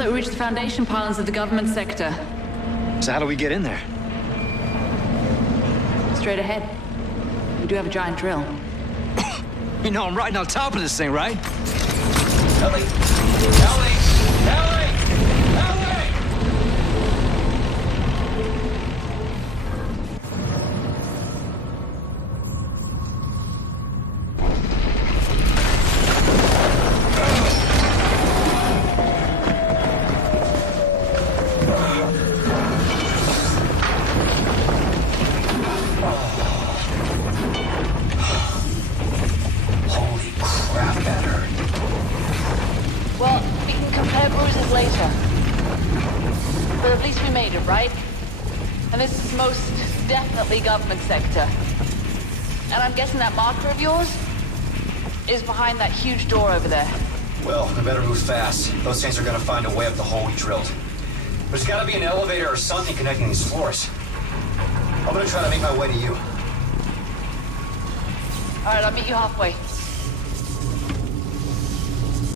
like we reached the foundation pylons of the government sector. So how do we get in there? Straight ahead. We do have a giant drill. You know I'm riding on top of this thing, right? Ellie! Ellie! Ellie! Ellie! Holy crap, that hurt. Well, we can compare bruises later. But at least we made it, right? And this is most definitely government sector. And I'm guessing that marker of yours is behind that huge door over there. Well, we better move fast. Those things are gonna find a way up the hole we drilled. There's gotta be an elevator or something connecting these floors. I'm gonna try to make my way to you. All right, I'll meet you halfway.